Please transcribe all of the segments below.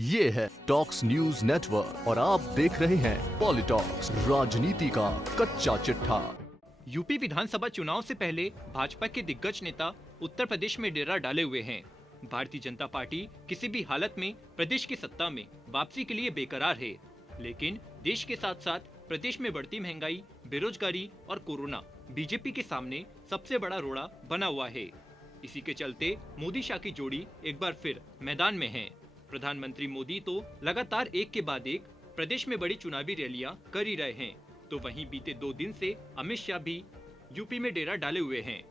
ये है talks news network और आप देख रहे हैं पॉलिटॉक्स, राजनीति का कच्चा चिट्ठा। यूपी विधानसभा चुनाव से पहले भाजपा के दिग्गज नेता उत्तर प्रदेश में डेरा डाले हुए हैं। भारतीय जनता पार्टी किसी भी हालत में प्रदेश की सत्ता में वापसी के लिए बेकरार है, लेकिन देश के साथ साथ प्रदेश में बढ़ती महंगाई, बेरोजगारी और कोरोना बीजेपी के सामने सबसे बड़ा रोड़ा बना हुआ है। इसी के चलते मोदी शाह की जोड़ी एक बार फिर मैदान में है। प्रधानमंत्री मोदी तो लगातार एक के बाद एक प्रदेश में बड़ी चुनावी रैलियां कर ही रहे हैं, तो वहीं बीते 2 दिन से अमित शाह भी यूपी में डेरा डाले हुए हैं।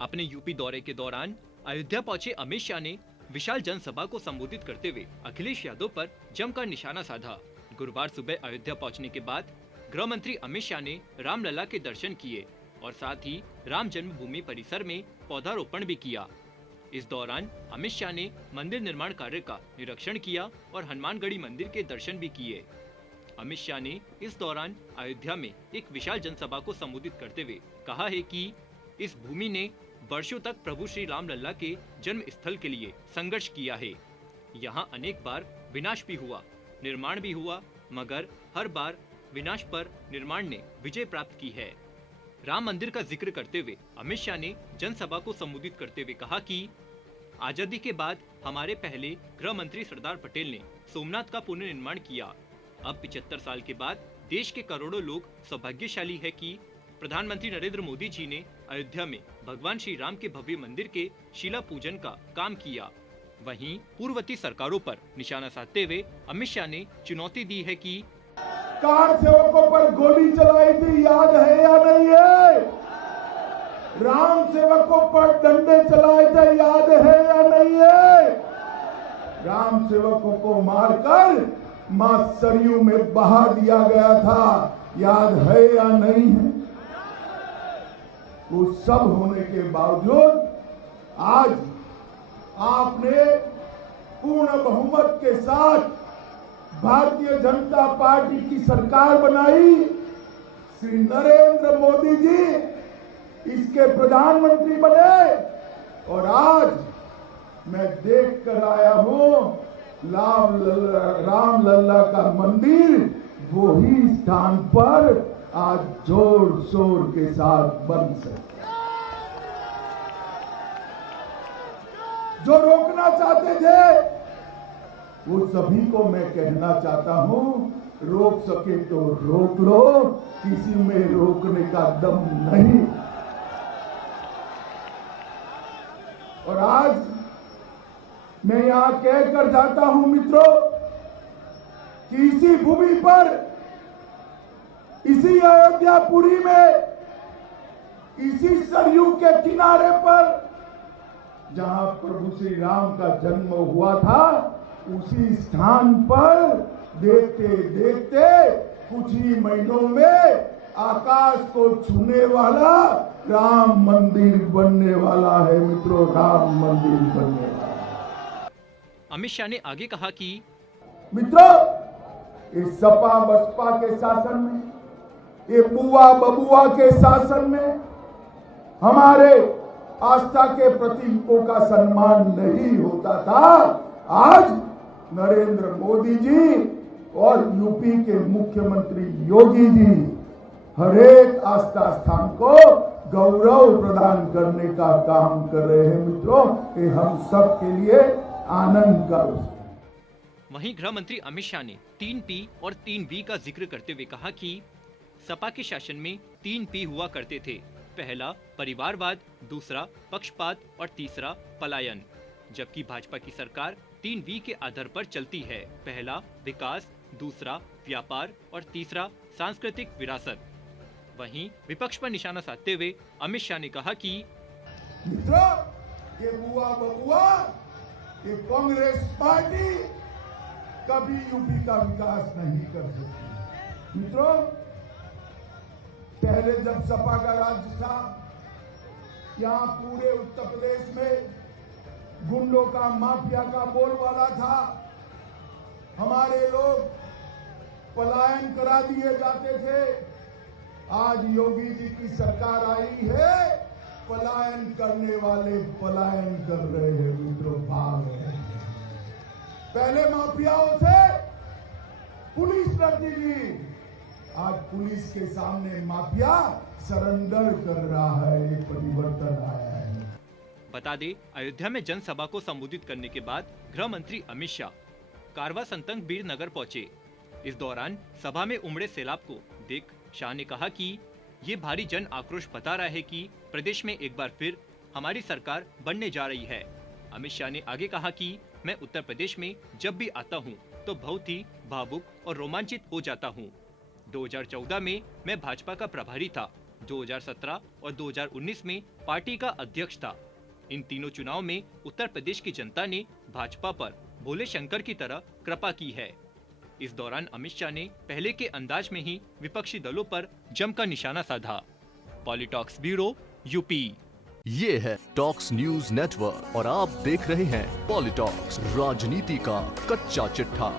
अपने यूपी दौरे के दौरान अयोध्या पहुंचे अमित शाह ने विशाल जनसभा को संबोधित करते हुए अखिलेश यादव पर जमकर निशाना साधा। गुरुवार सुबह अयोध्या पहुंचने के बाद गृह मंत्री अमित शाह ने रामलला के दर्शन किए और साथ ही राम जन्मभूमि परिसर में पौधारोपण भी किया। इस दौरान अमित शाह ने मंदिर निर्माण कार्य का निरीक्षण किया और हनुमानगढ़ी मंदिर के दर्शन भी किए। अमित शाह ने इस दौरान अयोध्या में एक विशाल जनसभा को संबोधित करते हुए कहा है कि इस भूमि ने वर्षों तक प्रभु श्री राम लल्ला के जन्म स्थल के लिए संघर्ष किया है। यहाँ अनेक बार विनाश भी हुआ, निर्माण भी हुआ, मगर हर बार विनाश पर निर्माण ने विजय प्राप्त की है। राम मंदिर का जिक्र करते हुए अमित शाह ने जनसभा को संबोधित करते हुए कहा कि आजादी के बाद हमारे पहले गृह मंत्री सरदार पटेल ने सोमनाथ का पुनर्निर्माण किया। अब 75 साल के बाद देश के करोड़ों लोग सौभाग्यशाली है कि प्रधानमंत्री नरेंद्र मोदी जी ने अयोध्या में भगवान श्री राम के भव्य मंदिर के शिला पूजन का काम किया। वहीं पूर्ववर्ती सरकारों पर निशाना साधते हुए अमित शाह ने चुनौती दी है कि कार सेवकों पर गोली चलाई थी, याद है या नहीं है? राम सेवकों पर डंडे चलाए थे, याद है या नहीं है? राम सेवकों को मारकर मां सरयू में बहा दिया गया था, याद है या नहीं है? वो सब होने के बावजूद आज आपने पूर्ण बहुमत के साथ भारतीय जनता पार्टी की सरकार बनाई। श्री नरेंद्र मोदी जी इसके प्रधानमंत्री बने और आज मैं देख कर आया हूं राम लल्ला का मंदिर वही स्थान पर आज जोर शोर के साथ बन सके। जो रोकना चाहते थे वो सभी को मैं कहना चाहता हूं, रोक सके तो रोक लो, किसी में रोकने का दम नहीं। और आज मैं यहां कहकर जाता हूं मित्रों कि इसी भूमि पर, इसी अयोध्यापुरी में, इसी सरयू के किनारे पर जहां प्रभु श्री राम का जन्म हुआ था, उसी स्थान पर देखते देखते कुछ ही महीनों में आकाश को छूने वाला राम मंदिर बनने वाला है मित्रों, राम मंदिर बनने वाला। अमित शाह ने आगे कहा कि मित्रों, इस सपा बसपा के शासन में, ये बुआ बबुआ के शासन में हमारे आस्था के प्रतीकों का सम्मान नहीं होता था। आज नरेंद्र मोदी जी और यूपी के मुख्यमंत्री योगी जी हर एक आस्था स्थान को गौरव प्रदान करने का काम कर रहे हैं मित्रों, ये हम सब के लिए आनंद का विषय। वहीं गृह मंत्री अमित शाह ने 3P और 3V का जिक्र करते हुए कहा कि सपा के शासन में 3P हुआ करते थे। पहला परिवारवाद, दूसरा पक्षपात और तीसरा पलायन। जबकि भाजपा की सरकार 3V के आधार पर चलती है। पहला विकास, दूसरा व्यापार और तीसरा सांस्कृतिक विरासत। वहीं विपक्ष पर निशाना साधते हुए अमित शाह ने कहा कि मित्रों, ये बुआ बबुआ, ये कांग्रेस पार्टी कभी यूपी का विकास नहीं कर सकती। मित्रों, पहले जब सपा का राज्य था, यहाँ पूरे उत्तर प्रदेश में गुंडों का, माफिया का बोलबाला था। हमारे लोग पलायन करा दिए जाते थे। आज योगी जी की सरकार आई है, पलायन करने वाले पलायन कर रहे हैं मित्रों, भाग रहे हैं। पहले माफियाओं से पुलिस डरती थी, आज पुलिस के सामने माफिया सरेंडर कर रहा है। ये परिवर्तन आया है। बता दें, अयोध्या में जनसभा को संबोधित करने के बाद गृह मंत्री अमित शाह कारवा संतंग बीर नगर पहुंचे। इस दौरान सभा में उमड़े सैलाब को देख शाह ने कहा कि ये भारी जन आक्रोश बता रहा है कि प्रदेश में एक बार फिर हमारी सरकार बनने जा रही है। अमित शाह ने आगे कहा कि मैं उत्तर प्रदेश में जब भी आता हूँ तो बहुत ही भावुक और रोमांचित हो जाता हूँ। 2014 में मैं भाजपा का प्रभारी था, 2017 और 2019 में पार्टी का अध्यक्ष था। इन तीनों चुनाव में उत्तर प्रदेश की जनता ने भाजपा पर भोले शंकर की तरह कृपा की है। इस दौरान अमित शाह ने पहले के अंदाज में ही विपक्षी दलों पर जमकर निशाना साधा। PoliTalks bureau, UP. ये है टॉक्स न्यूज नेटवर्क और आप देख रहे हैं पॉलिटॉक्स, राजनीति का कच्चा चिट्ठा।